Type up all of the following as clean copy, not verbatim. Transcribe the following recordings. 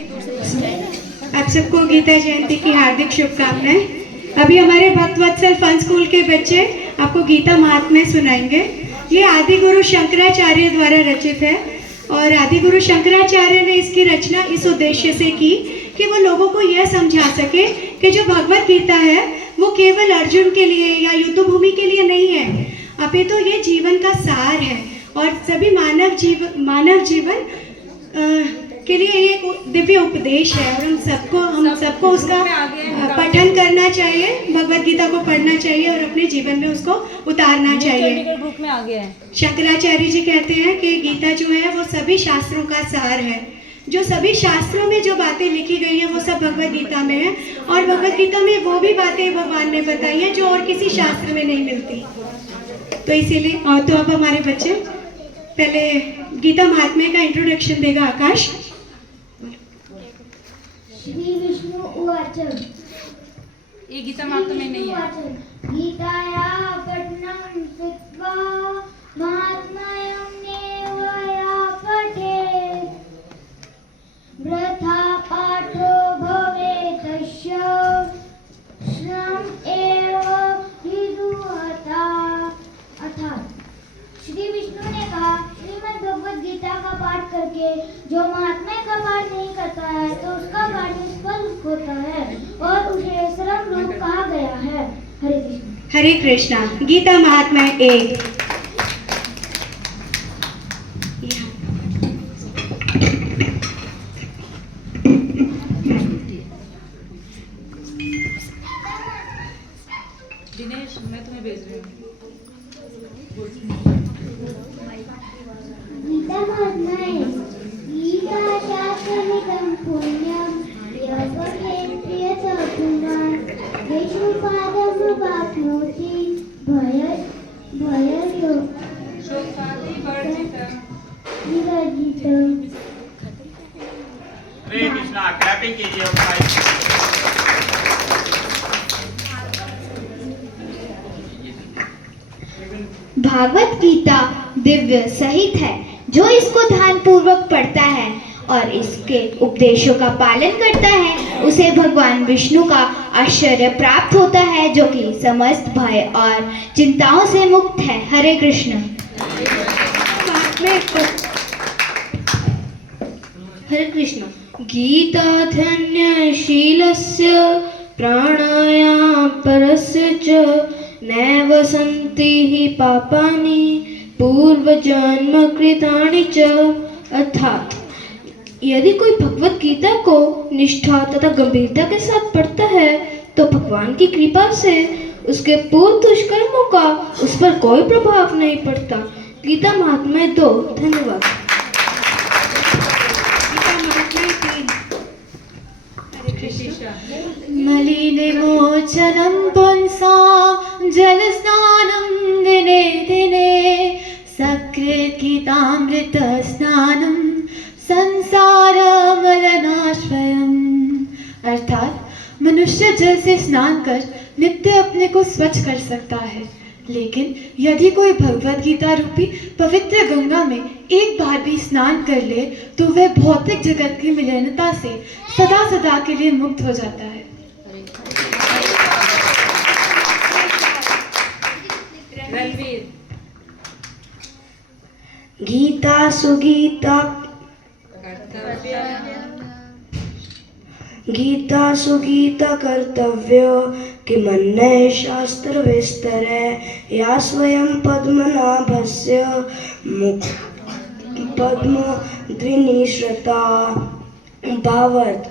आप सबको गीता जयंती की हार्दिक शुभकामनाएं। अभी हमारे भक्तवत्सल फन स्कूल के बच्चे आपको गीता महात्म्य सुनाएंगे। ये आदि गुरु शंकराचार्य द्वारा रचित है और आदि गुरु शंकराचार्य ने इसकी रचना इस उद्देश्य से की कि वो लोगों को यह समझा सके कि जो भगवत गीता है वो केवल अर्जुन के लिए या युद्ध भूमि के लिए नहीं है, अपितु ये जीवन का सार है और सभी मानव जीवन के लिए ये एक दिव्य उपदेश है और हम सबको उसका पठन करना चाहिए, भगवत गीता को पढ़ना चाहिए और अपने जीवन में उसको उतारना चाहिए। शंकराचार्य जी कहते हैं कि गीता जो है वो सभी शास्त्रों का सार है। जो सभी शास्त्रों में जो बातें लिखी गई हैं वो सब भगवत गीता में है और भगवत गीता में वो भी बातें भगवान ने बताई हैं जो और किसी शास्त्र में नहीं मिलती। तो इसीलिए तो अब हमारे बच्चे पहले गीता महात्म्य का इंट्रोडक्शन देगा आकाश। श्री विष्णु उवाच। ये गीता महात्म्य नहीं है। गीताया पठनं कृत्वा महात्म्यं नैव या पठेत् वृथा पाठो भवेत् तस्य श्रम एव विदुहता। अर्थात श्री विष्णु ने कहा, श्रीमद् भगवद गीता का पाठ करके जो महात्म्य का पाठ नहीं करता है तो उसका पाठ निष्फल होता है और उसे श्रम रूप कहा गया है। हरे कृष्ण। हरे कृष्णा। गीता महात्म्य 1। दिनेश, मैं तुम्हें भेज रही हूँ। गीता महात्म्य। गीता शास्त्रमिदं पुण्यं यः पठेत् प्रियः पुमान् विष्णुपादं प्राप्नोति भययो विरजितम्। हरे कृष्णा। क्लैपिंग कीजिए। भागवत गीता दिव्य सहित है। जो इसको ध्यान पूर्वक पढ़ता है और इसके उपदेशों का पालन करता है उसे भगवान विष्णु का आश्चर्य प्राप्त होता है जो कि समस्त भय और चिंताओं से मुक्त है। हरे कृष्ण। हरे कृष्ण। गीताध्ययनशीलस्य प्राणायाम परस्य च नैव सन्ति हि पापानि पूर्वजन्म कृतानि च। अर्थात यदि कोई भगवत गीता को निष्ठा तथा गंभीरता के साथ पढ़ता है तो भगवान की कृपा से उसके पूर्व दुष्कर्मों का उस पर कोई प्रभाव नहीं पड़ता। गीता महात्म्य 2। धन्यवाद। मलिनमोचनं पुंसां जलस्नानं दिने दिने सकृद्गीतामृत स्नानं संसारमलनाश्रयम्। अर्थात मनुष्य जल से स्नान कर नित्य अपने को स्वच्छ कर सकता है, लेकिन यदि कोई भगवत गीता रूपी पवित्र गंगा में एक बार भी स्नान कर ले तो वह भौतिक जगत की मिलनता से सदा सदा के लिए मुक्त हो जाता है। गीता सुगीता गीता सुगीता कर्तव्य किमन्य शास्त्र विस्तर या स्वयं पद्मनाभस्य पद्म द्विनिश्रता। भावार्थ,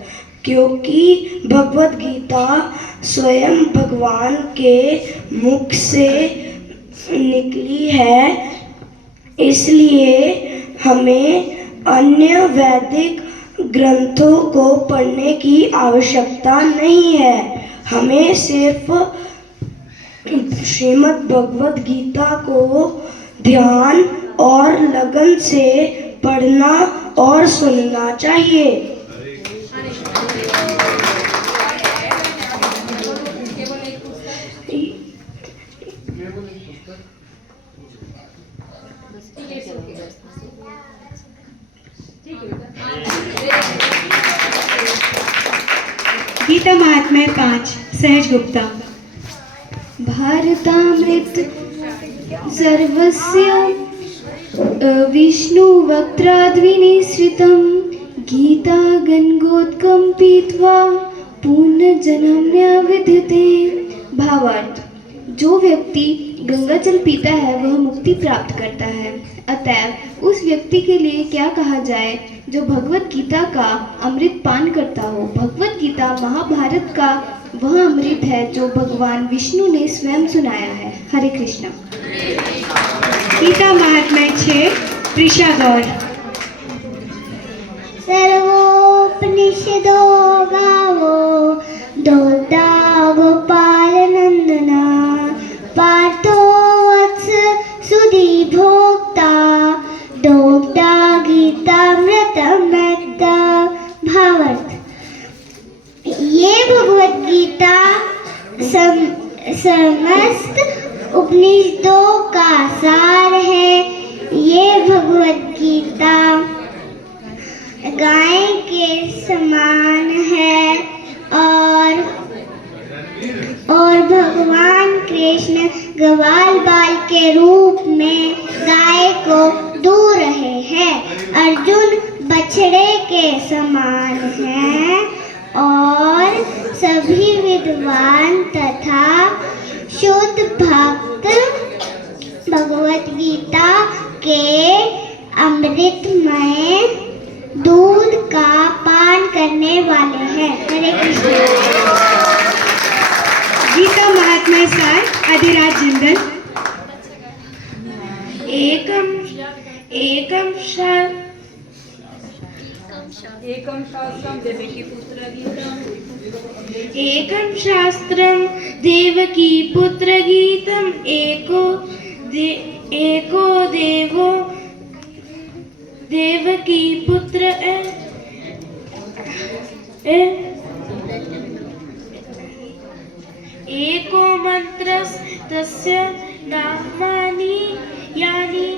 क्योंकि भगवत गीता स्वयं भगवान के मुख से निकली है इसलिए हमें अन्य वैदिक ग्रंथों को पढ़ने की आवश्यकता नहीं है। हमें सिर्फ श्रीमद् भगवत गीता को ध्यान और लगन से पढ़ना और सुनना चाहिए। ठीक है। गीता महात्म्य 5 सहज गुप्ता। भारतामृत सर्वस्य विष्णुवक्त्राद्विनिसृतं गीता गंगोदकं पीत्वा पुनर्जन्म विद्यते। भावार्थ, जो व्यक्ति गंगा जल पीता है वह मुक्ति प्राप्त करता है। अतएव उस व्यक्ति के लिए क्या कहा जाए जो भगवत गीता का अमृत पान करता हो। भगवत गीता महाभारत का वह अमृत है जो भगवान विष्णु ने स्वयं सुनाया है। हरे कृष्णा। गीता महात्म्य 6 प्रिशा गौर। सर्वोपनिषदो गावो दोग्धा गोपालनंदना पार्थो वत्स सुधी भोक्ता दोग्धा गीतामृतमृता। भावार्थ, ये भगवत गीता समस्त उपनिषदों का सार है। ये भगवत गीता गाय के समान है और भगवान कृष्ण ग्वाल बाल के रूप में गाय को दूह रहे हैं। अर्जुन बछड़े के समान हैं और सभी विद्वान तथा शुद्ध भक्त भगवत गीता के अमृतमय दूध का पान करने वाले हैं। हरे कृष्ण। गीता महात्म्य 7 अधिराज जिंदल। एकम शास्त्रम देवकी पुत्र गीतम। एकं शास्त्रं देवकी पुत्र गीतम एको देवो देवकी पुत्र एको मंत्रस्तस्य नामानि यानि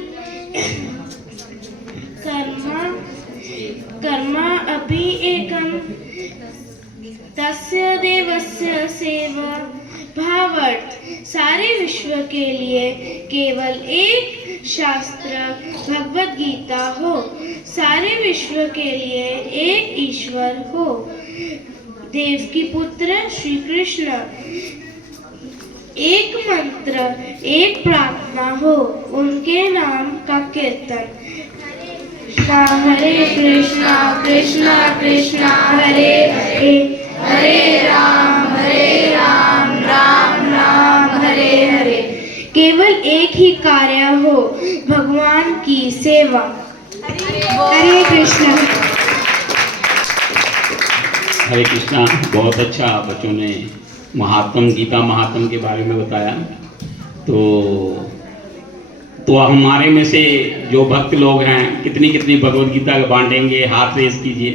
कर्मा अपि एकं तस्य देवस्य सेवा। भावार्थ, सारे विश्व के लिए केवल एक शास्त्र भगवत गीता हो। सारे विश्व के लिए एक ईश्वर हो, देवकी पुत्र श्री कृष्ण। एक मंत्र, एक प्रार्थना हो, उनके नाम का कीर्तन। हरे कृष्णा कृष्णा कृष्णा हरे हरे, हरे राम राम राम हरे हरे। केवल एक ही कार्य हो, भगवान की सेवा। हरे कृष्णा। हरे कृष्णा। बहुत अच्छा बच्चों ने महात्म गीता महात्म के बारे में बताया। तो हमारे में से जो भक्त लोग हैं कितनी कितनी भगवत गीता बांटेंगे, हाथ रेस कीजिए।